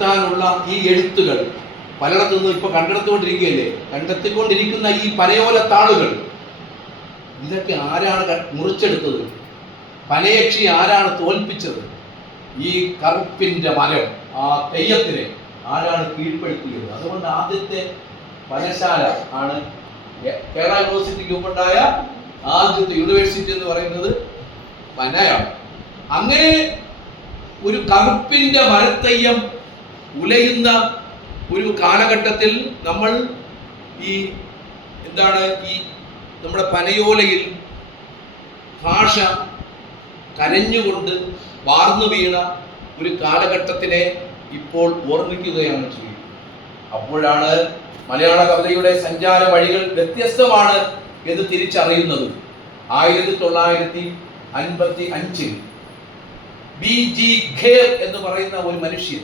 എത്താനുള്ള ഈ എഴുത്തുകൾ. പലയിടത്തു നിന്നും ഇപ്പൊ കണ്ടെടുത്തുകൊണ്ടിരിക്കുകയല്ലേ? കണ്ടെത്തിക്കൊണ്ടിരിക്കുന്ന ഈ പനയോല താളുകൾ. ഇതൊക്കെ ആരാണ് മുറിച്ചെടുത്തത്? പനയക്ഷി ആരാണ് തോൽപ്പിച്ചത്? ഈ കറുപ്പിന്റെ മരം ആ തെയ്യത്തിനെ ആരാണ് കീഴ്പ്പെടുത്തിയത്? അതുകൊണ്ട് ആദ്യത്തെ പനശാല ആണ് കേരള യൂണിവേഴ്സിറ്റിക്ക് മുമ്പുണ്ടായ ആദ്യത്തെ യൂണിവേഴ്സിറ്റി എന്ന് പറയുന്നത് പനയാണ്. അങ്ങനെ ഒരു കറുപ്പിന്റെ മരത്തയ്യം ഉലയുന്ന ഒരു കാലഘട്ടത്തിൽ നമ്മൾ ഈ എന്താണ് ഈ നമ്മുടെ പനയോലയിൽ ഭാഷ കരഞ്ഞുകൊണ്ട് വാർന്നു വീണ ഒരു കാലഘട്ടത്തിനെ ഇപ്പോൾ ഓർമ്മിക്കുകയാണ് ചെയ്യുന്നത്. അപ്പോഴാണ് മലയാള കവിതയുടെ സഞ്ചാര വഴികൾ വ്യത്യസ്തമാണ് എന്ന് തിരിച്ചറിയുന്നത്. ആയിരത്തി തൊള്ളായിരത്തി അൻപത്തി അഞ്ചിൽ ബി ജി ഖേർ എന്ന് പറയുന്ന ഒരു മനുഷ്യൻ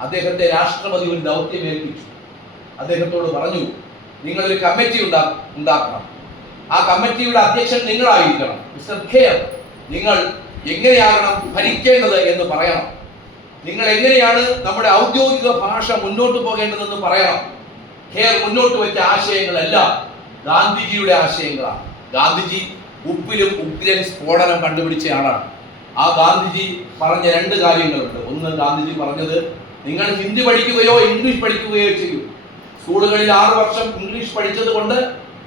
അദ്ദേഹത്തെ രാഷ്ട്രപതി ഒരു ദൗത്യം ഏൽപ്പിച്ചു. അദ്ദേഹത്തോട് പറഞ്ഞു നിങ്ങളൊരു കമ്മിറ്റി ഉണ്ടാ ഉണ്ടാക്കണം. ആ കമ്മിറ്റിയുടെ അധ്യക്ഷൻ നിങ്ങളായിരിക്കണം. മിസ്റ്റർ ഖേർ നിങ്ങൾ എങ്ങനെയാകണം ഭരിക്കേണ്ടത് എന്ന് പറയണം. നിങ്ങൾ എങ്ങനെയാണ് നമ്മുടെ ഔദ്യോഗിക ഭാഷ മുന്നോട്ട് പോകേണ്ടതെന്ന് പറയണം. ഖേർ മുന്നോട്ട് വെച്ച ആശയങ്ങളെല്ലാം ഗാന്ധിജിയുടെ ആശയങ്ങളാണ്. ഗാന്ധിജി ഉപ്പിലും ഉഗ്രൻ സ്ഫോടനം കണ്ടുപിടിച്ച ആളാണ്. ആ ഗാന്ധിജി പറഞ്ഞ രണ്ട് കാര്യങ്ങളുണ്ട്. ഒന്ന് ഗാന്ധിജി പറഞ്ഞത് നിങ്ങൾ ഹിന്ദി പഠിക്കുകയോ ഇംഗ്ലീഷ് പഠിക്കുകയോ ചെയ്യും. സ്കൂളുകളിൽ ആറു വർഷം ഇംഗ്ലീഷ് പഠിച്ചത് കൊണ്ട്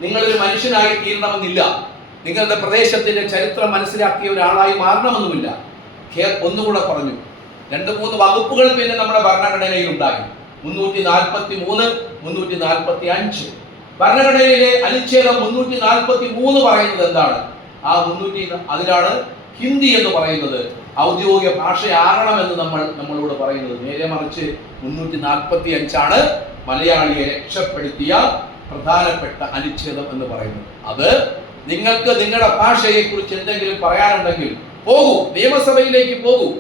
നിങ്ങളൊരു മനുഷ്യനായി തീരണമെന്നില്ല. നിങ്ങളുടെ പ്രദേശത്തിന്റെ ചരിത്രം മനസ്സിലാക്കിയ ഒരാളായി മാറണമെന്നുമില്ല. ഒന്നുകൂടെ പറഞ്ഞു. രണ്ട് മൂന്ന് വകുപ്പുകൾ പിന്നെ നമ്മുടെ ഭരണഘടനയിൽ ഉണ്ടായി. മുന്നൂറ്റി നാൽപ്പത്തി മൂന്ന് മുന്നൂറ്റി നാൽപ്പത്തി അഞ്ച് ഭരണഘടനയിലെ അനുച്ഛേദം മുന്നൂറ്റി നാൽപ്പത്തി മൂന്ന് പറയുന്നത് എന്താണ്? ആ മുന്നൂറ്റി അതിലാണ് ഹിന്ദി എന്ന് പറയുന്നത്. ഔദ്യോഗിക ഭാഷയാകണമെന്ന് നമ്മൾ നമ്മളോട് പറയുന്നത്. നേരെ മറിച്ച് മുന്നൂറ്റി നാൽപ്പത്തി അഞ്ചാണ് മലയാളിയെ രക്ഷപ്പെടുത്തിയ പ്രധാനപ്പെട്ട അനുച്ഛേദം എന്ന് പറയുന്നത്. അത് നിങ്ങൾക്ക് നിങ്ങളുടെ ഭാഷയെ കുറിച്ച് എന്തെങ്കിലും പറയാനുണ്ടെങ്കിൽ പോകൂ നിയമസഭയിലേക്ക് പോകൂ.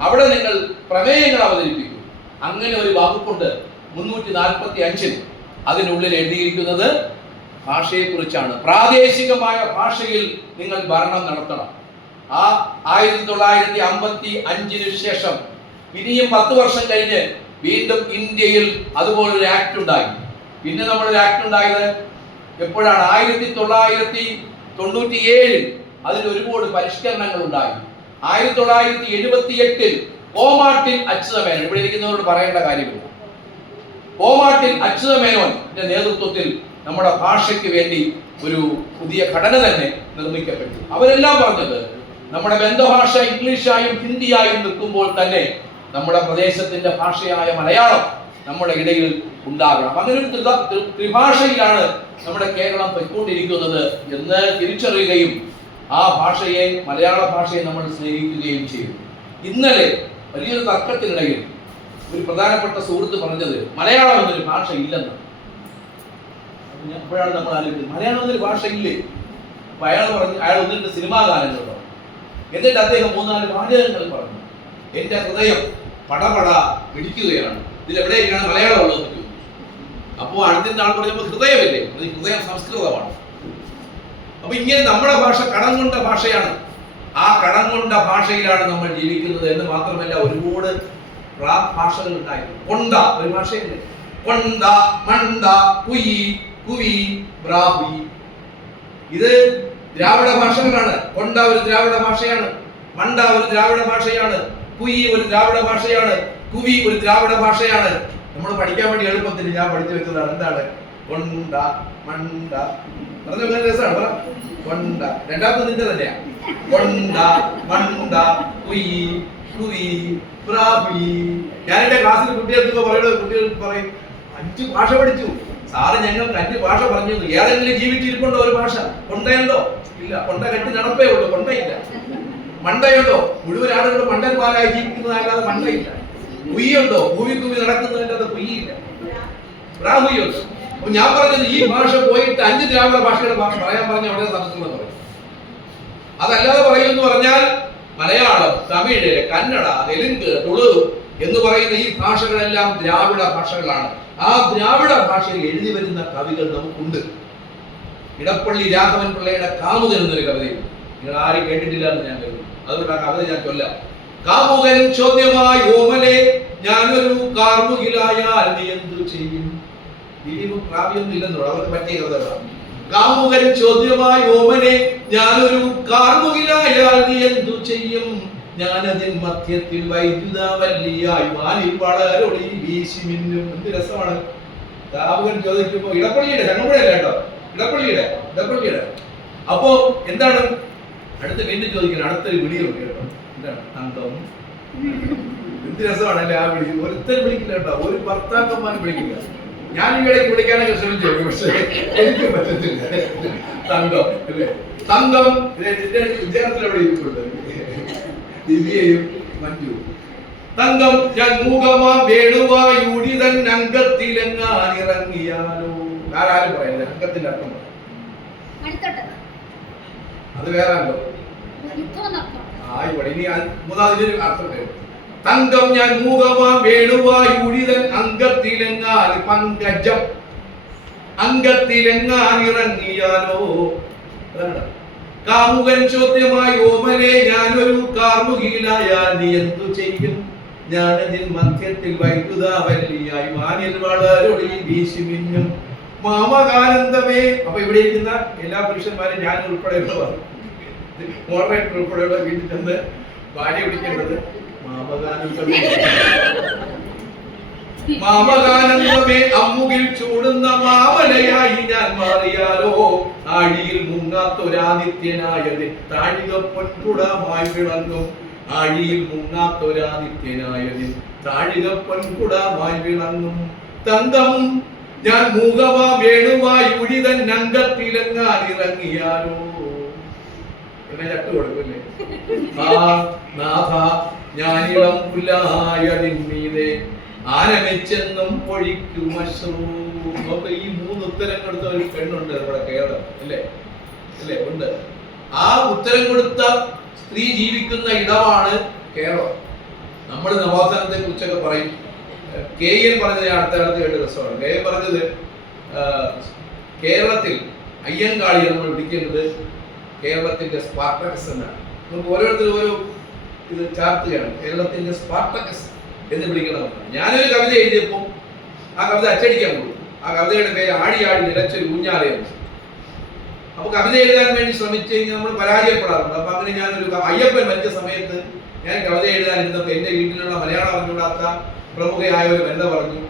അവിടെ നിങ്ങൾ പ്രമേയങ്ങൾ അവതരിപ്പിക്കൂ. അങ്ങനെ ഒരു വകുപ്പുണ്ട് മുന്നൂറ്റി നാൽപ്പത്തി അഞ്ചിൽ അതിനുള്ളിൽ എഴുതിയിരിക്കുന്നത് ഭാഷയെക്കുറിച്ചാണ്. പ്രാദേശികമായ ഭാഷയിൽ നിങ്ങൾ ഭരണം നടത്തണം. ആ ആയിരത്തി തൊള്ളായിരത്തി അമ്പത്തി അഞ്ചിന് ശേഷം ഇനിയും പത്ത് വർഷം കഴിഞ്ഞ് വീണ്ടും ഇന്ത്യയിൽ അതുപോലൊരു ആക്ട് ഉണ്ടായി. പിന്നെ നമ്മളൊരു ആക്ട് ഉണ്ടായത് എപ്പോഴാണ്? ആയിരത്തി തൊള്ളായിരത്തി തൊണ്ണൂറ്റി ഏഴിൽ അതിൽ ഒരുപാട് പരിഷ്കരണങ്ങൾ ഉണ്ടായി. ആയിരത്തി തൊള്ളായിരത്തി എഴുപത്തി എട്ടിൽ കോമാട്ടിൽ അച്യുതമേനോൻ ഇവിടെ ഇരിക്കുന്നവരോട് പറയേണ്ട കാര്യമില്ല. കോമാട്ടിൽ അച്യുതമേനോന്റെ നേതൃത്വത്തിൽ നമ്മുടെ ഭാഷയ്ക്ക് വേണ്ടി ഒരു പുതിയ ഘടന തന്നെ നിർമ്മിക്കപ്പെട്ടു. അവരെല്ലാം പറഞ്ഞത് നമ്മുടെ ബന്ധഭാഷ ഇംഗ്ലീഷായും ഹിന്ദിയായും നിൽക്കുമ്പോൾ തന്നെ നമ്മുടെ പ്രദേശത്തിന്റെ ഭാഷയായ മലയാളം നമ്മുടെ ഇടയിൽ ഉണ്ടാകണം. അങ്ങനെ ഒരു ത്രിഭാഷയിലാണ് നമ്മുടെ കേരളം പൊയ്ക്കൊണ്ടിരിക്കുന്നത് എന്ന് തിരിച്ചറിയുകയും ആ ഭാഷയെ മലയാള ഭാഷയെ നമ്മൾ സ്നേഹിക്കുകയും ചെയ്യും. ഇന്നലെ വലിയൊരു തർക്കത്തിനിടയിൽ ഒരു പ്രധാനപ്പെട്ട സുഹൃത്ത് പറഞ്ഞത് മലയാളം എന്നൊരു ഭാഷ ഇല്ലെന്ന്. അപ്പൊ അപ്പോഴാണ് നമ്മൾ ആലോചിക്കുന്നത്. മലയാളം എന്നൊരു ഭാഷ ഇല്ലേ അപ്പൊ അയാൾ പറഞ്ഞു അയാൾ ഒന്നിട്ട് സിനിമാ പറഞ്ഞു. എന്നിട്ട് അദ്ദേഹം മൂന്നാൽ വാചകങ്ങൾ പറഞ്ഞു. എന്റെ ഹൃദയം പടപട പിടിക്കുകയാണ്. ഇതിൽ എവിടെയൊക്കെയാണ് മലയാളം ഉള്ളത് അപ്പോൾ അടുത്ത ആൾ പറഞ്ഞപ്പോൾ ഹൃദയമില്ലേ? അത് ഹൃദയം സംസ്കൃതമാണ്. അപ്പൊ ഇങ്ങനെ നമ്മുടെ ഭാഷ കടം കൊണ്ട ഭാഷയാണ്. ആ കടം കൊണ്ട ഭാഷയിലാണ് നമ്മൾ ജീവിക്കുന്നത് എന്ന് മാത്രമല്ല ഒരുപാട് ഭാഷകൾ ഉണ്ടായിരുന്നു. കൊണ്ട ഒരു ഭാഷയുണ്ട്. കൊണ്ട മണ്ട കുയി കുവി ബ്രാഹി ഇത് ദ്രാവിഡ ഭാഷകളാണ്. കൊണ്ട ഒരു ദ്രാവിഡ ഭാഷയാണ്. മണ്ട ഒരു ദ്രാവിഡ ഭാഷയാണ്. കുയി ഒരു ദ്രാവിഡ ഭാഷയാണ്. കുവി ഒരു ദ്രാവിഡ ഭാഷയാണ്. നമ്മൾ പഠിക്കാൻ വേണ്ടി എളുപ്പത്തിൽ ഞാൻ പഠിച്ചു വെച്ചതാണ്. എന്താണ്? കൊണ്ട മണ്ട. പറഞ്ഞ രസമാണ് പറ. കൊണ്ട. രണ്ടാമത്തെ നിന്റെ തന്നെയാ. കൊണ്ട മണ്ട കുയി കുവി പ്രാപി ഞാൻ എന്റെ ക്ലാസ്സിൽ കുട്ടികൾക്ക് പറയുന്നത് കുട്ടികൾ പറയും അഞ്ച് ഭാഷ പഠിച്ചു. സാറ് ഞങ്ങൾക്ക് അഞ്ച് ഭാഷ പറഞ്ഞു. ഏതെങ്കിലും ജീവിച്ചിരിപ്പുണ്ടോ ഒരു ഭാഷ? കൊണ്ടയുണ്ടോ? ഇല്ല. കൊണ്ട കെട്ടി നടപ്പേ ഉള്ളൂ. കൊണ്ടയില്ല. മണ്ടയുണ്ടോ? മുഴുവൻ ആളുകളും മണ്ടന്മാരായി ജീവിക്കുന്നതല്ലാതെ മണ്ടയില്ല. കുയ്യുണ്ടോ? ഭൂമി കുവി നടക്കുന്നതിന്റെ അത് കുയ്യില്ല. അപ്പൊ ഞാൻ പറഞ്ഞത് ഈ ഭാഷ പോയിട്ട് അഞ്ച് ദ്രാവിഡ ഭാഷയുടെ ഭാഷ പറയാൻ പറഞ്ഞ അവിടെ സംസ്കൃതം പറയും. അതല്ലാതെ പറയുമെന്ന് പറഞ്ഞാൽ മലയാളം തമിഴ് കന്നഡ തെലുങ്ക് തുളു എന്ന് പറയുന്ന ഈ ഭാഷകളെല്ലാം ദ്രാവിഡ ഭാഷകളാണ്. ആ ദ്രാവിഡ ഭാഷയിൽ എഴുതി വരുന്ന കവികൾ നമുക്കുണ്ട്. ഇടപ്പള്ളി രാഘവൻ പിള്ളയുടെ കാമുകൻ എന്നൊരു കവിതയുണ്ട് നിങ്ങൾ ആരും കേട്ടിട്ടില്ല എന്ന് ഞാൻ കരുതുന്നു. അതുകൊണ്ട് ആ കവിത ഞാൻ ചൊല്ലാം. കാമുകൻ ചോദ്യമായി ഓമലെ ഞാനൊരു കാർമുകിലായാൽ നീ എന്തു ചെയ്യും? ദിലീപ് പ്രാവ്യൊന്നും ഇല്ലെന്നോ അവർക്ക് പറ്റിയ കവിതകളാണ്. കാമുകൻ ചോദ്യമായി ഓമനെ ഞാനൊരു കാർമുകിലായാൽ നീ എന്തു ചെയ്യും? ഞാനതിൻ മധ്യത്തിൽ വൈദ്യുത വല്ലിയായി വാലിൽ വളരൊളി വീശി മിന്നും എന്ത് രസമാണ്. കാമുകൻ ചോദിക്കുമ്പോ ഇടപ്പള്ളിയുടെ ചങ്ങമ്പുഴയല്ല കേട്ടോ? ഇടപ്പള്ളിയുടെ ഇടപ്പള്ളിയുടെ. അപ്പോ എന്താണ്? അടുത്ത വീണ്ടും ചോദിക്കണം അടുത്തൊരു വിളിയുണ്ട് കേട്ടോ. എന്താണ്? അന്തം എന്ത് രസമാണ് അല്ലെ ആ വിളി? ഒരുത്തൻ വിളിക്കില്ല കേട്ടോ. ഒരു ഭർത്താക്കന്മാരും വിളിക്കില്ല. ഞാൻ ഈ ഇടയ്ക്ക് വിളിക്കാനൊക്കെ ശ്രമിച്ചു പക്ഷെ എനിക്ക് പറ്റത്തില്ല. തങ്കം അല്ലേ? തങ്കം അവിടെ ഇരിപ്പുണ്ട്. ദിവ്യയും മഞ്ജു തങ്കം മൂകമാ വേണുവായൂടി തൻ അംഗത്തിലെങ്ങാനിറങ്ങിയാലോ? ആരാരും പറയുന്നത് അംഗത്തിന്റെ അർത്ഥം. അത് വേറെ ആയിക്കോട്ടെ ഇനി മൂന്നാമതിന്റെ അർത്ഥം വരും. തങ്കം ഞാൻ മൂകമാ വേണുവായി ഉഴിതൻ അംഗത്തിലെങ്ങാൻ പങ്കജം. അംഗത്തിലെങ്ങാൻ ഇറങ്ങിയാലോ അതാണ്. കാമുകൻ ചോദ്യമായി ഓമലെ ഞാനൊരു കാർമുകിലായാൽ നീ എന്തു ചെയ്യും? ഞാനതിൽ മധ്യത്തിൽ വൈദ്യുതാവല്ലിയായി വാനിൽ വളരൊളി വീശി മിന്നും. മാമകാനന്ദമേ അപ്പൊ ഇവിടെ ഇരിക്കുന്ന എല്ലാ പുരുഷന്മാരും ഞാൻ ഉൾപ്പെടെയുള്ളവർ. മോഡറേറ്റർ ഉൾപ്പെടെയുള്ള വീട്ടിൽ ചെന്ന് ഭാര്യ വിളിക്കേണ്ടത് മാമകാനന്ദമേ. മാമകാനന്ദമേ അമ്മുകിൽ ചൂടുന്ന മാമലയായി ഞാൻ മാറിയാലോ? ആഴിയിൽ മുങ്ങാത്തൊരാദിത്യനായത് താഴിക പൊൻകുടമായി വിളങ്ങും. ആഴിയിൽ മുങ്ങാത്തൊരാദിത്യനായത് താഴിക പൊൻകുടമായി വിളങ്ങും. തങ്കം ഞാൻ മൂകവ വേണുവായി ഉഴിതൻ നങ്കത്തിലങ്ങാൻ ഇറങ്ങിയാലോ? എന്നെ ചട്ട് കൊടുക്കില്ലേ? ആ നാഥ ഞാനിളം പുല്ലായതിന്മീതെ ആരമിച്ചെന്നും പൊഴിക്കുമശ്രൂ നോക്ക് ഈ മൂന്ന് ഉത്തരം കൊടുത്ത ഒരു പെണ്ണുണ്ട് നമ്മുടെ കേരളം അല്ലേ? അല്ലേ? ഉണ്ട്. ആ ഉത്തരം കൊടുത്ത സ്ത്രീ ജീവിക്കുന്ന ഇടമാണ് കേരളം. നമ്മൾ നവോത്ഥാനത്തെ കുറിച്ചൊക്കെ പറയും. കെ. എൻ പറഞ്ഞത് അടുത്ത കാലത്ത് കേട്ട് രസമാണ്. കെ. എൻ പറഞ്ഞത് കേരളത്തിൽ അയ്യങ്കാളി നമ്മൾ വിളിക്കുന്നത് കേരളത്തിന്റെ സ്പാർട്ടക്കസ് എന്നാണ് നമുക്ക് ഓരോരുത്തരും ഓരോ ഇത് ചാർത്തുകയാണ് കേരളത്തിന്റെ സ്പാർട്ടക്കസ് എന്ന് വിളിക്കണമെന്നാണ് ഞാനൊരു കവിത എഴുതിയപ്പോൾ ആ കവിത അച്ചടിക്കാൻ പോകും ആ കവിതയുടെ പേര് ആടി ആടി നിലച്ചൊരു ഊഞ്ഞാലയെന്ന് അപ്പൊ കവിത എഴുതാൻ വേണ്ടി ശ്രമിച്ചു കഴിഞ്ഞാൽ നമ്മൾ പരാജയപ്പെടാറുണ്ട്. അപ്പൊ അങ്ങനെ ഞാനൊരു അയ്യപ്പൻ മരിച്ച സമയത്ത് ഞാൻ കവിത എഴുതാൻ ഇരുന്നപ്പോൾ എന്റെ വീട്ടിലുള്ള മലയാളം അറിഞ്ഞുകൂടാത്ത പ്രമുഖയായ ഒരു ബന്ധ പറഞ്ഞു.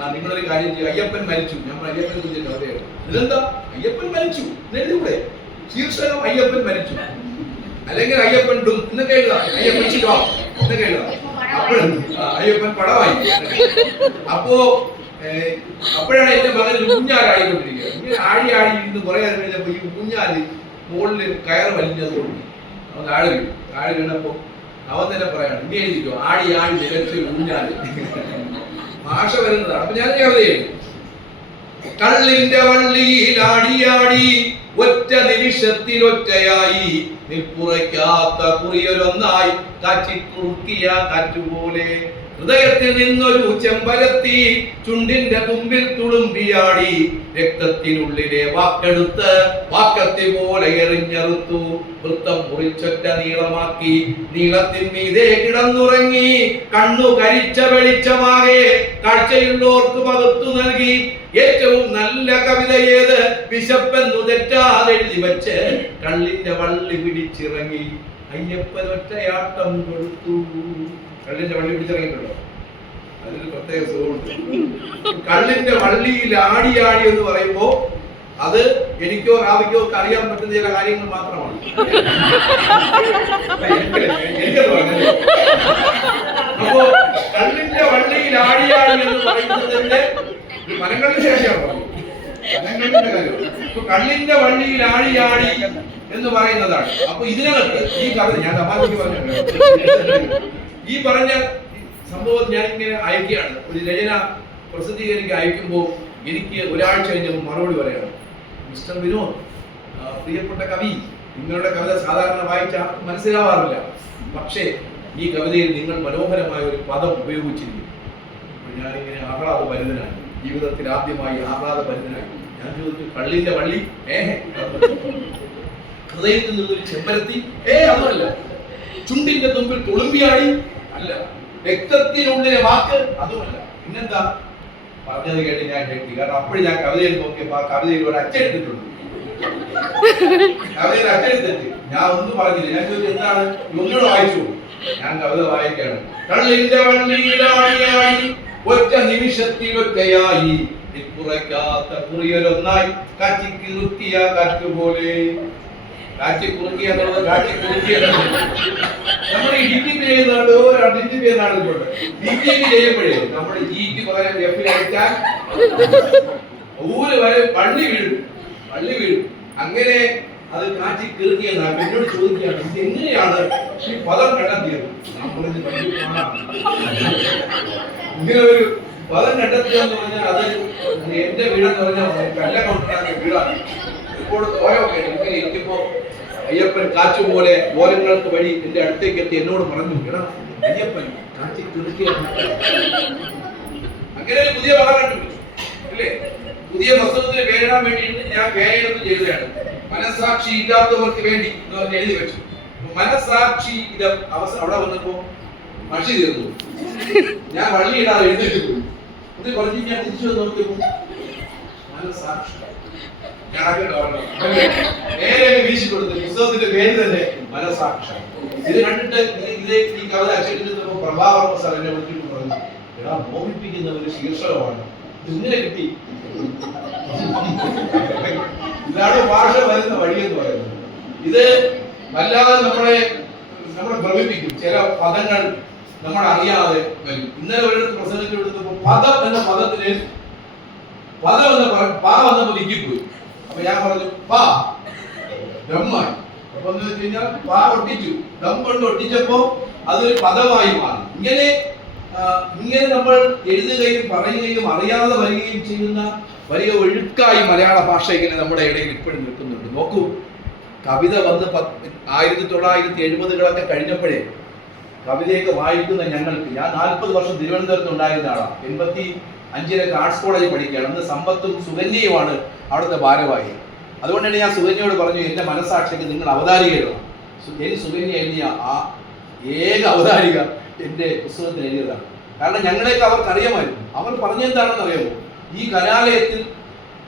"ആ, നിങ്ങളൊരു കാര്യം ചെയ്യും. അയ്യപ്പൻ മരിച്ചു. നമ്മൾ അയ്യപ്പനെ കുറിച്ച് കവിത എഴുതും. ഇതെന്താ? അയ്യപ്പൻ മരിച്ചു. നെല്ലൂടെ ശീർഷകം അയ്യപ്പൻ മരിച്ചു. അല്ലെങ്കിൽ അയ്യപ്പൻ ഡും. എന്നൊക്കെ എഴുതാം. അയ്യപ്പൻ ചിട്ടോ എന്നൊക്കെ എഴുതാം. അപ്പോഴും. അയ്യപ്പൻ പടമായി അപ്പോ അപ്പോഴാണ് എന്റെ മകൻ ഒരു കുഞ്ഞാലായിക്കൊണ്ടിരിക്കുന്നത്. ഇങ്ങനെ ആടി ആടി ഇരുന്ന് കുറെ നേരം കഴിഞ്ഞപ്പോൾ ഈ കുഞ്ഞാൽ മുകളിൽ കയറ് വലിഞ്ഞത് കൊണ്ട് അവൻ താഴെ വീണു. താഴെ വീണപ്പോ അവൻ തന്നെ പറയാണ് ഇനി എഴുതിക്കോ ആടി ആടി നിലച്ച് ഊഞ്ഞാൽ ഭാഷ വരുന്നതാണ്. അപ്പൊ ഞാൻ എഴുതി. കള്ളിന്റെ വള്ളിയിലാടിയാടി ഒറ്റ നിമിഷത്തിൽ ഒറ്റയായി നിൽപ്പുറയ്ക്കാത്ത കുറിയൊരൊന്നായി കാറ്റിക്കുറുക്കിയ കാറ്റുപോലെ ഹൃദയത്തിൽ നിന്നൊരു ചെമ്പരത്തി ചുണ്ടിന്റെ തുമ്പിൽ തുളുമ്പിയാടി രക്തത്തിനുള്ളിലെ വാക്കെടുത്ത് വാക്കത്തി പോലെ എറിഞ്ഞറുത്തു. വൃത്തം മുറിച്ചൊറ്റ നീളമാക്കി നീളത്തിൻ മീതെ കിടന്നുറങ്ങി. കണ്ണു കരിച്ച വെളിച്ചമാകെ കാഴ്ചയുള്ളോർക്ക് പകർത്തു നൽകി. ഏറ്റവും നല്ല കവിത ഏത്? വിശപ്പെന്നു തെറ്റാതെ എഴുതി വെച്ച്. കള്ളിന്റെ വള്ളി പിടിച്ചിറങ്ങി. അയ്യപ്പൻ ഒറ്റയാട്ടം കൊടുത്തു. കള്ളിന്റെ വള്ളി പിടിച്ചിറങ്ങിയിട്ടുണ്ടോ? അതിനൊരു പ്രത്യേക സുഖമുണ്ട്. കള്ളിന്റെ വള്ളിയിൽ ആടി ആടി എന്ന് പറയുമ്പോ അത് എനിക്കോ റാവിക്കോ ഒക്കെ അറിയാൻ പറ്റുന്ന ചില കാര്യങ്ങൾ മാത്രമാണ്. അപ്പോ കള്ളിന്റെ വള്ളിയിൽ ആടിയാടി എന്ന് പറയുന്നതിന്റെ മരങ്ങളുടെ ശേഷമാണ് കാര്യം. കള്ളിന്റെ വള്ളിയിൽ ആടിയാടി എന്ന് പറയുന്നതാണ്. അപ്പൊ ഇതിനകത്ത് ഈ കവിത ഞാൻ തമാശക്ക് പറഞ്ഞു ഈ പറഞ്ഞ സംഭവം ഞാൻ ഇങ്ങനെ അയക്കുകയാണ്. ഒരു രചന പ്രസിദ്ധീകരിക്കുക അയക്കുമ്പോൾ എനിക്ക് ഒരാഴ്ച കഴിഞ്ഞപ്പോൾ മറുപടി പറയണം മിസ്റ്റർ വിനോദ് പ്രിയപ്പെട്ട കവി നിങ്ങളുടെ കവിത സാധാരണ വായിച്ച ആർക്കും മനസ്സിലാവാറില്ല. പക്ഷേ ഈ കവിതയിൽ നിങ്ങൾ മനോഹരമായ ഒരു പദം ഉപയോഗിച്ചിരിക്കും ഞാനിങ്ങനെ ആഹ്ലാദഭരിതനായി ജീവിതത്തിൽ ആദ്യമായി ആഹ്ലാദഭരിതനായി ഞാൻ ചോദിച്ചു കള്ളിന്റെ വള്ളി? ഏഹേ ഹൃദയത്തിൽ നിന്നൊരു ചെമ്പരത്തി. ഏ അതുമല്ല ചുണ്ടിന്റെ തുമ്പിൽ തുളുമ്പിയാടി അല്ല. രക്തത്തിനുള്ളിലെ വാക്ക് അതുമല്ല. പിന്നെന്താ? പറഞ്ഞത് കേട്ട് ഞാൻ ഞെട്ടി. കാരണം അപ്പോഴും ഞാൻ കവിതയിൽ നോക്കിയപ്പോ ആ കവിതയിൽ ഒരു അച്ചെടുത്തിട്ടുണ്ട് കവിതയിൽ അച്ചെടുത്തിട്ട് ഞാൻ ഒന്നും പറഞ്ഞില്ല. ഞാൻ ചോദിച്ചു എന്താണ്? ഒന്നുകൂടെ വായിച്ചു. ഞാൻ കവിത വായിക്കാണ് കള്ളിന്റെ വള്ളിയിലാണിയായി ഒറ്റ നിമിഷത്തിൽ ഒറ്റയായി കുറയ്ക്കാത്ത കുറിയൊരൊന്നായി കാറ്റിക്ക് കിറുക്കിയ കാറ്റ് പോലെ കാച്ചി കുറുക്കി എന്നുള്ളത് കാച്ചി കുറുക്കി നമ്മൾ ഈ ഡിറ്റിപി ചെയ്യുന്നുണ്ട് ഓരോ ഡിറ്റിപി ചെയ്യുന്നതാണ് ഇപ്പോൾ ഡിറ്റിപി ചെയ്യുമ്പോഴേ നമ്മൾ ജിക്ക് പകരം എഫിൽ അടിച്ചാൽ ഊര് വരെ പള്ളി വീഴും. പള്ളി വീഴും. അങ്ങനെ അത് കാച്ചി കീർത്തിയെന്നാണ് എന്നോട് ചോദിക്കുകയാണ് ഇത് എങ്ങനെയാണ്? ഈ പദം കണ്ടെത്തിയത് നമ്മളിത്. ഇങ്ങനെ ഒരു പദം കണ്ടെത്തിയെന്ന് പറഞ്ഞാൽ അത് എന്റെ വീടെന്ന് പറഞ്ഞാൽ കല്ല കൊണ്ടുണ്ടാക്കിയ വീടാണ്. ഇപ്പോൾ ഓരോ ഇങ്ങനെ ഇരിക്കുമ്പോ അയ്യപ്പൻ കാച്ചു പോലെ ഓരങ്ങൾക്ക് വഴി എന്റെ അടുത്തേക്ക് എത്തി എന്നോട് പറഞ്ഞു എടാ അയ്യപ്പൻ കാച്ചി തീർക്കുകയാണ് അങ്ങനെ പുതിയ കണ്ടുപിടിച്ചു അല്ലേ? പുതിയ വസ്തുവിനെ പേരിടാൻ വേണ്ടിയിട്ട് ഞാൻ പേരെടുത്ത് ചെയ്തതാണ്. മനസാക്ഷി ഇല്ലാത്തവർക്ക് വേണ്ടി എന്ന് പറഞ്ഞ് എഴുതി വെച്ചു. മനസാക്ഷി ഇത് അവസരം അവിടെ വന്നപ്പോ മഷി തീർന്നു. ഞാൻ വള്ളി ഇടാതെ എഴുന്നേറ്റ് പോയി. ഇത് പറഞ്ഞു ഞാൻ തിരിച്ചു വന്ന് നോക്കിയപ്പോ മനസാക്ഷി അങ്ങ് വീശി കൊടുത്തു പുസ്തകത്തിന്റെ പേര് തന്നെ മനസാക്ഷി ഇത് കണ്ടിട്ട് ഇത് ഈ കവിത അച്ചടിച്ചപ്പോ പ്രഭാവർമ്മ എന്നെ വിളിച്ചിട്ട് പറഞ്ഞു എടാ മോഹിപ്പിക്കുന്ന ഒരു ശീർഷകമാണ് ഇങ്ങനെ കിട്ടി ഇതാണ് ഭാഷ വരുന്ന വഴി എന്ന് പറയുന്നത് ഇത് വല്ലാതെ നമ്മളെ നമ്മളെ ഭ്രമിപ്പിക്കും ചില പദങ്ങൾ നമ്മൾ അറിയാതെ വരും ഇന്നലെ ഒരിടത്ത് പ്രസംഗിച്ചു കൊടുത്തപ്പോ പദം എന്ന പദത്തിന് പദം വന്ന പ- വന്നപ്പോ വിക്കിപ്പോയി അപ്പൊ ഞാൻ പറഞ്ഞു പാ. ബ്രഹ്മായി. അപ്പൊ എന്ന് വെച്ച് കഴിഞ്ഞാൽ പാ ഒട്ടിച്ചു. ദം ഒട്ടിച്ചപ്പോ അതൊരു പദമായി മാറി. ഇങ്ങനെ ഇങ്ങനെ നമ്മൾ എഴുതുകയും പറയുകയും അറിയാതെ വരികയും ചെയ്യുന്ന വലിയ ഒഴുക്കായി മലയാള ഭാഷ ഇങ്ങനെ നമ്മുടെ ഇടയിൽ ഇപ്പോഴും നിൽക്കുന്നുണ്ട്. നോക്കൂ. കവിത വന്ന് ആയിരത്തി തൊള്ളായിരത്തി എഴുപതുകളൊക്കെ കഴിഞ്ഞപ്പോഴേ കവിതയൊക്കെ വായിക്കുന്ന ഞങ്ങൾക്ക് ഞാൻ നാൽപ്പത് വർഷം തിരുവനന്തപുരത്ത് ഉണ്ടായിരുന്ന ആളാണ് എൺപത്തി അഞ്ചിലൊക്കെ ആർട്സ് കോളേജിൽ പഠിക്കുകയാണ്. അന്ന് സമ്പത്തും സുകന്യയുമാണ് അവിടുത്തെ ഭാരവാഹി. അതുകൊണ്ടാണ് ഞാൻ സുകന്യയോട് പറഞ്ഞു എന്റെ മനസ്സാക്ഷിക്ക് നിങ്ങൾ അവതാരിക എഴുതണം. എൻ സുകന്യ എഴുതിയ ആ ഏക അവതാരിക എന്റെ പുസ്തകത്തിൽ എഴുതിയതാണ്. കാരണം ഞങ്ങളെയൊക്കെ അവർക്കറിയാമായിരുന്നു അവർ പറഞ്ഞെന്താണെന്ന് അറിയാമോ? ഈ കലാലയത്തിൽ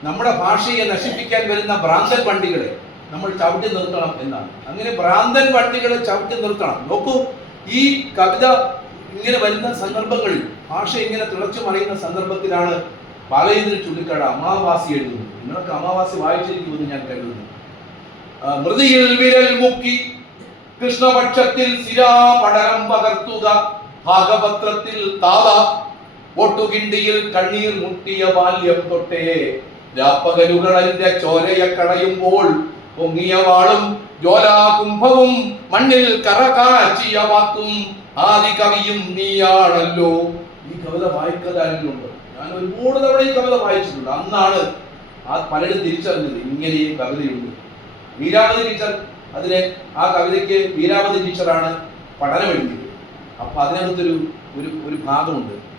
നമ്മുടെ ഭാഷയെ നശിപ്പിക്കാൻ വരുന്ന ഭ്രാന്തൻ വണ്ടികളെ നമ്മൾ ചവിട്ടി നിർത്തണം എന്നാണ്. അങ്ങനെ ഭ്രാന്തൻ വണ്ടികളെ ചവിട്ടി നിർത്തണം. നോക്കൂ ഈ കവിത ഇങ്ങനെ വരുന്ന സന്ദർഭങ്ങളിൽ ഭാഷ ഇങ്ങനെ തിളച്ചു മറിയുന്ന സന്ദർഭത്തിലാണ് ബാലചന്ദ്രൻ ചുള്ളിക്കാട് അമാവാസി എഴുതുന്നത്. നിങ്ങളൊക്കെ അമാവാസി വായിച്ചിരിക്കുമെന്ന് ഞാൻ കരുതുന്നു. മൃതിയിൽ വിരൽ മുക്കി കൃഷ്ണപക്ഷത്തിൽ സിരാപടരം പകർത്തുക ഭാഗപത്രത്തിൽ താത ഒട്ടുകിണ്ടിയിൽ കണ്ണീർ മുട്ടിയ ബാല്യം തൊട്ടേ രാപ്പകലുകളന്റെ ചോരയെ കടയുമ്പോൾ പൊങ്ങിയ വാളും ജ്വാലാകുംഭവും മണ്ണിൽ കറകാച്ചിയ വാക്കും ആദി കവിയും നീയാണല്ലോ. ഈ കവിത വായിക്കതാരുണ്ട് ഞാൻ ഒരുപാട് തവണ ഈ കവിത വായിച്ചിട്ടുണ്ട്. അന്നാണ് ആ പലരും തിരിച്ചറിഞ്ഞത്. ഇങ്ങനെയും കവിതയുണ്ട്. വീരാമതി ടീച്ചർ അതിന് ആ കവിതയ്ക്ക് വീരാമതി ടീച്ചറാണ് പഠനം എഴുതിയത്. അപ്പൊ അതിനകത്തൊരു ഒരു ഒരു ഭാഗമുണ്ട്.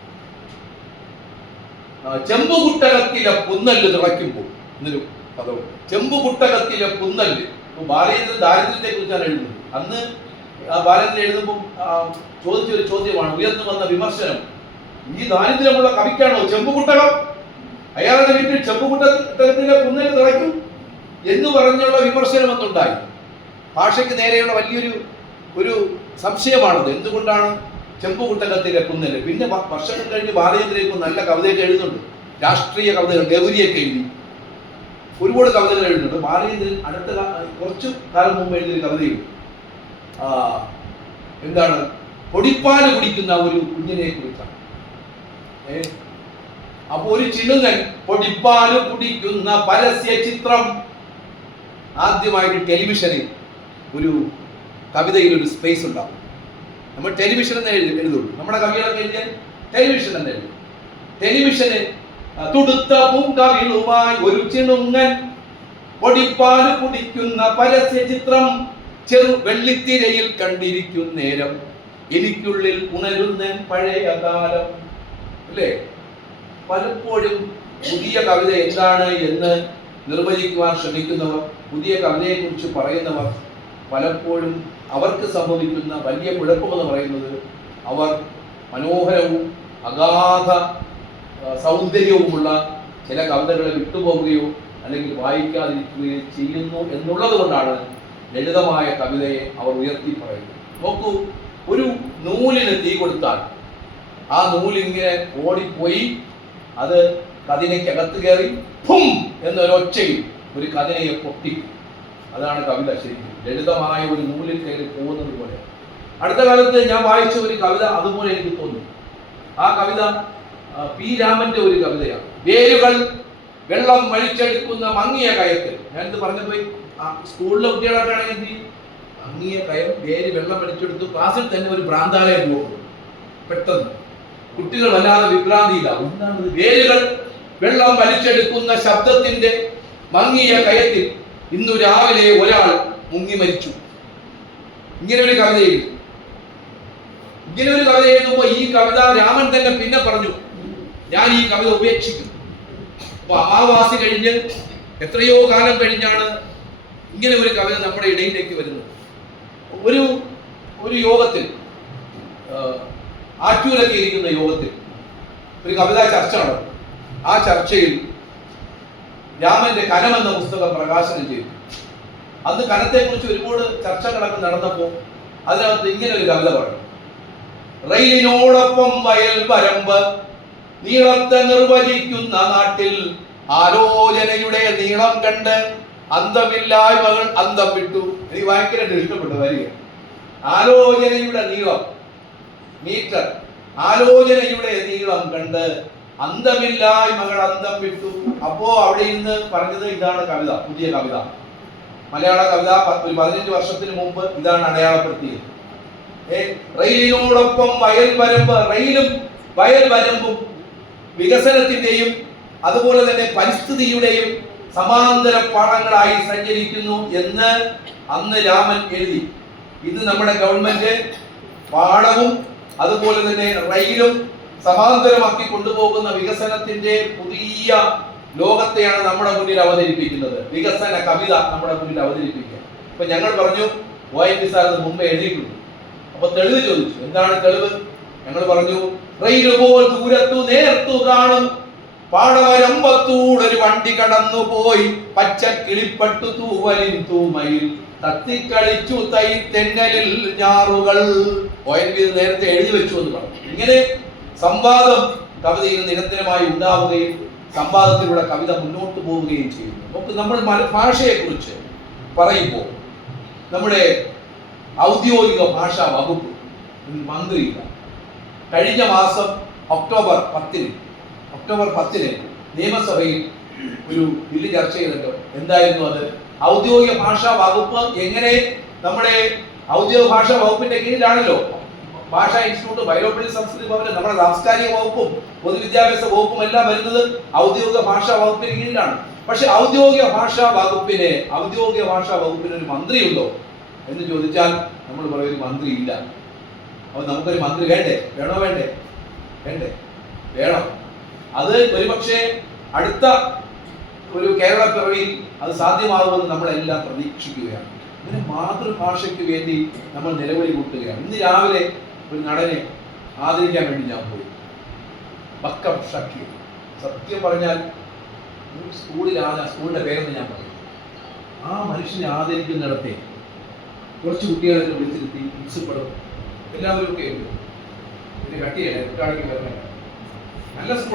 ചെമ്പുകുട്ടകത്തിലെ പുന്നല്ല് തിളയ്ക്കുമ്പോൾ എന്നൊരു പദവും ചെമ്പുകുട്ടകത്തിലെ ഇപ്പൊ ബാലചന്ദ്രൻ ദാരിദ്ര്യത്തെ കുറിച്ചാണ് എഴുതുന്നത്. അന്ന് ബാലചന്ദ്രൻ എഴുതുമ്പോൾ ചോദിച്ച ചോദിച്ചൊരു ചോദ്യമാണ് ഉയർന്നു വന്ന വിമർശനം. ഈ ദാരിദ്ര്യമുള്ള കവിക്കാണോ ചെമ്പുകുട്ടകം? അയാളുടെ വീട്ടിൽ ചെമ്പുകുട്ടത്തിന്റെ കുന്നിൽ തിളയ്ക്കും എന്ന് പറഞ്ഞുള്ള വിമർശനം അന്നുണ്ടായി. ഭാഷയ്ക്ക് നേരെയുള്ള വലിയൊരു ഒരു സംശയമാണത്. എന്തുകൊണ്ടാണ് ചെമ്പുകുട്ടകത്തിലെ കുന്നിൽ പിന്നെ വർഷങ്ങൾ കഴിഞ്ഞ് ഇപ്പൊ നല്ല കവിതയൊക്കെ എഴുതുന്നുണ്ട്. രാഷ്ട്രീയ കവിതകൾ ഗൗരിയൊക്കെ എഴുതി. ഒരുപാട് കവിതകൾ എഴുതുന്നുണ്ട്. ബാലചന്ദ്രൻ അടുത്ത കുറച്ചു കാലം മുമ്പ് എഴുതിയ കവിതയും ആ, എന്താണ്? പൊടിപ്പാൽ കുടിക്കുന്ന ഒരു കുഞ്ഞിനെ കുറിച്ചാണ്. അപ്പൊ ഒരു ചിന്നുങ്ങൻ പൊടിപ്പാൽ കുടിക്കുന്ന പരസ്യ ചിത്രം ആദ്യമായിട്ട് ടെലിവിഷനിൽ ഒരു കവിതയിൽ ഒരു സ്പേസ് ഉണ്ടാവും. നമ്മൾ ടെലിവിഷൻ എന്ന് എഴുതി എഴുതുള്ളൂ. നമ്മുടെ കവികളൊക്കെ എഴുതിയാൽ ടെലിവിഷൻ എന്ന് എഴുതും. ടെലിവിഷന് തുടുത്ത പൂങ്കവിളുമായി ഒരു ചിണുങ്ങൻ പൊടിപ്പാൽ കുടിക്കുന്ന പരസ്യ ചിത്രം ചെറു വെള്ളിത്തിരയിൽ കണ്ടിരിക്കും നേരം. എനിക്കുള്ളിൽ ഉണരുന്ന പഴയ കാലം. അല്ലേ? പലപ്പോഴും പുതിയ കവിത എന്താണ് എന്ന് നിർവചിക്കുവാൻ ശ്രമിക്കുന്നവർ പുതിയ കവിതയെ കുറിച്ച് പറയുന്നവർ പലപ്പോഴും അവർക്ക് സംഭവിക്കുന്ന വലിയ കുഴപ്പമെന്ന് പറയുന്നത് അവർ മനോഹരവും അഗാധ സൗന്ദര്യവുമുള്ള ചില കവിതകളെ വിട്ടുപോവുകയോ അല്ലെങ്കിൽ വായിക്കാതിരിക്കുകയോ ചെയ്യുന്നു എന്നുള്ളത് കൊണ്ടാണ് ലളിതമായ കവിതയെ അവർ ഉയർത്തി പറയുന്നു. നോക്കൂ ഒരു നൂലിന് തീ കൊടുത്താൽ ആ നൂലിങ്ങനെ ഓടിപ്പോയി അത് കതിനയ്ക്കകത്ത് കയറി ഫും എന്നൊരൊച്ചയിൽ ഒരു കതിനയെ പൊട്ടി. അതാണ് കവിത ശരിക്കും. ലളിതമായ ഒരു നൂലിൽ കയറി പോകുന്നത് പോലെ. അടുത്ത കാലത്ത് ഞാൻ വായിച്ച ഒരു കവിത അതുപോലെ എനിക്ക് തോന്നുന്നു. ആ കവിത പി രാമന്റെ ഒരു കവിതയാണ്. വേരുകൾ വെള്ളം വലിച്ചെടുക്കുന്ന മങ്ങിയ കയത്തിൽ. ഞാനിത് പറഞ്ഞു പോയി ആ, സ്കൂളിലെ കുട്ടികളൊക്കെ ആണെങ്കിൽ അങ്ങിയ? കയം വേര് വെള്ളം വലിച്ചെടുത്ത് ക്ലാസ്സിൽ തന്നെ ഒരു ഭ്രാന്താലയം പോകും പെട്ടെന്ന്. കുട്ടികൾ വല്ലാതെ വിഭ്രാന്തിയിലാവും എന്താണ്? വേരുകൾ വെള്ളം വലിച്ചെടുക്കുന്ന ശബ്ദത്തിന്റെ മങ്ങിയ കയത്തിൽ ഇന്നു രാവിലെ ഒരാൾ മുങ്ങി മരിച്ചു. ഇങ്ങനെ ഒരു കവിത എഴുതി. ഇങ്ങനെ ഒരു കവിത എഴുതുമ്പോൾ ഈ കവിത രാമൻ തന്നെ പിന്നെ പറഞ്ഞു ഞാൻ ഈ കവിത ഉപേക്ഷിക്കും അപ്പൊ അമാവാസി കഴിഞ്ഞ് എത്രയോ കാലം കഴിഞ്ഞാണ് ഇങ്ങനെ ഒരു കവിത നമ്മുടെ ഇടയിലേക്ക് വരുന്നു. ഒരു ഒരു യോഗത്തിൽ ആറ്റൂരൊക്കെ ഇരിക്കുന്ന യോഗത്തിൽ ഒരു കവിതാ ചർച്ച നടന്നു ആ ചർച്ചയിൽ രാമന്റെ കനം എന്ന പുസ്തകം പ്രകാശനം ചെയ്തു. അന്ന് കനത്തെക്കുറിച്ച് ഒരുപാട് ചർച്ചകളൊക്കെ നടന്നപ്പോൾ അതിനകത്ത് ഇങ്ങനെ ഒരു കവിത പറഞ്ഞു റെയിലിനോടൊപ്പം വയൽ വരമ്പ് നീളത്തെ നിർവചിക്കുന്ന നാട്ടിൽ ആലോചനയുടെ നീളം കണ്ട് അന്തമില്ലായ്മകൾ അന്തം വിട്ടു എനിക്ക് ഭയങ്കരമായിട്ട് ഇഷ്ടപ്പെട്ടു വരിക ആലോചനയുടെ നീളം മീറ്റർ. ആലോചനയുടെ നീളം കണ്ട് അന്തമില്ലായ്മകൾ അന്തം വിട്ടു അപ്പോ അവിടെ ഇന്ന് പറഞ്ഞത് ഇതാണ് കവിത പുതിയ കവിത. മലയാള കവിത ഒരു പതിനഞ്ച് വർഷത്തിന് മുമ്പ് ഇതാണ് അടയാളപ്പെടുത്തിയത്. റെയിലിനോടൊപ്പം വയൽ വരമ്പ് റെയിലും വയൽ വരമ്പും വികസനത്തിന്റെയും അതുപോലെ തന്നെ പരിസ്ഥിതിയുടെയും സമാന്തര പാഠങ്ങളായി സഞ്ചരിക്കുന്നു എന്ന് അന്ന് രാമൻ എഴുതി. ഇത് നമ്മുടെ ഗവൺമെന്റ് പാഠവും അതുപോലെ തന്നെ റെയിലും സമാന്തരമാക്കി കൊണ്ടുപോകുന്ന വികസനത്തിന്റെ പുതിയ ലോകത്തെയാണ് നമ്മുടെ മുന്നിൽ അവതരിപ്പിക്കുന്നത്. വികസന കവിത നമ്മുടെ മുന്നിൽ അവതരിപ്പിക്കുക. ഇപ്പൊ ഞങ്ങൾ പറഞ്ഞു ഒ എൻ പി സാർ മുമ്പ് എഴുതിയിട്ടുണ്ട്. അപ്പൊ തെളിവ് ചോദിച്ചു. എന്താണ് തെളിവ്? ഞങ്ങൾ പറഞ്ഞു റെയിൽ പോൽ ദൂരത്തു നേർത്തു കാണും പാടവരമ്പത്തൂടൊരു വണ്ടി കടന്നു പോയി പച്ച കിളിപ്പട്ടു തൂവലിൻ തൂമയിൽ തത്തിക്കളിച്ചു തൈ തെന്നലിൽ ഞാറുകൾ. ഒ നേരത്തെ എഴുതി വെച്ചു എന്ന് പറഞ്ഞു. ഇങ്ങനെ സംവാദം കവിതയിൽ നിരന്തരമായി ഉണ്ടാവുകയും സംവാദത്തിലൂടെ കവിത മുന്നോട്ട് പോവുകയും ചെയ്യുന്നു. നമുക്ക് നമ്മൾ ഭാഷയെ ഭാഷയെക്കുറിച്ച് പറയുമ്പോൾ നമ്മുടെ ഔദ്യോഗിക ഭാഷാ വകുപ്പ് മന്ത്രി കഴിഞ്ഞ മാസം ഒക്ടോബർ പത്തിന് ഒക്ടോബർ പത്തിന് നിയമസഭയിൽ ഒരു ബില്ല് ചർച്ച ചെയ്തിട്ടുണ്ട്. എന്തായിരുന്നു അത്? ഔദ്യോഗിക ഭാഷാ വകുപ്പ് എങ്ങനെ നമ്മുടെ ഔദ്യോഗിക ഭാഷാ വകുപ്പിന്റെ കീഴിലാണല്ലോ? ഭാഷാ ഇൻസ്റ്റിറ്റ്യൂട്ട് ബയോപ്പിളി സംസ്കൃതി ഭവന് നമ്മുടെ സാംസ്കാരിക വകുപ്പും പൊതുവിദ്യാഭ്യാസ വകുപ്പും എല്ലാം വരുന്നത് ഔദ്യോഗിക ഭാഷാ വകുപ്പിന് കീഴിലാണ്. പക്ഷെ ഔദ്യോഗിക ഭാഷാ വകുപ്പിന് ഔദ്യോഗിക ഭാഷാ വകുപ്പിന് ഒരു മന്ത്രിയുണ്ടോ എന്ന് ചോദിച്ചാൽ നമ്മൾ പറയും മന്ത്രി ഇല്ല അപ്പൊ നമുക്കൊരു മന്ത്രി വേണ്ടേ? വേണോ വേണ്ടേ? വേണ്ടേ? വേണം. അത് ഒരുപക്ഷെ അടുത്ത ഒരു കേരള പിറവിയിൽ അത് സാധ്യമാകുമെന്ന് നമ്മളെല്ലാം പ്രതീക്ഷിക്കുകയാണ്. ഇങ്ങനെ മാതൃഭാഷയ്ക്ക് വേണ്ടി നമ്മൾ നിലവിളി കൂട്ടുകയാണ്. ഇന്ന് രാവിലെ ഒരു നടനെ ആദരിക്കാൻ വേണ്ടി ഞാൻ പോയി. ബക്കം ഷക്കീർ സത്യം പറഞ്ഞാൽ സ്കൂളിൽ സ്കൂളിന്റെ പേരെന്ന് ഞാൻ പറയും ആ മനുഷ്യനെ ആദരിക്കുന്നിടത്തെ കുറച്ച് കുട്ടികളെ വിളിച്ചിരുത്തി പ്രിൻസിപ്പളും എല്ലാവരും ഒക്കെ ഉണ്ട്. കട്ടിയല്ലേ? വരണേ. നല്ല